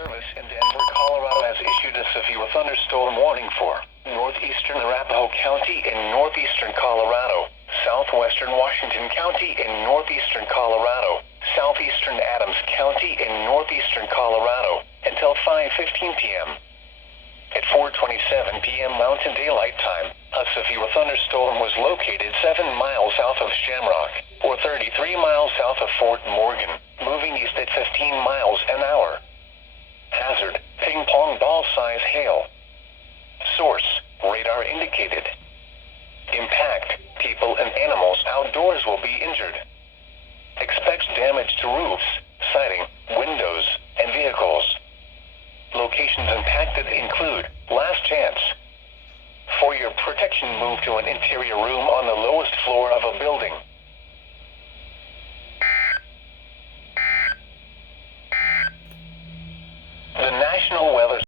Service in Denver, Colorado has issued a severe thunderstorm warning for northeastern Arapahoe County in northeastern Colorado, southwestern Washington County in northeastern Colorado, southeastern Adams County in northeastern Colorado, until 5:15 p.m. At 4:27 p.m. Mountain Daylight Time, a severe thunderstorm was located 7 miles south of Shamrock, or 33 miles south of Fort Morgan, moving east at 15 miles an hour. Hazard, ping pong ball size hail. Source, radar indicated. Impact, people and animals outdoors will be injured. Expects damage to roofs, siding, windows, and vehicles. Locations impacted include Last Chance. For your protection, move to an interior room on the lowest floor of a building. The National Weather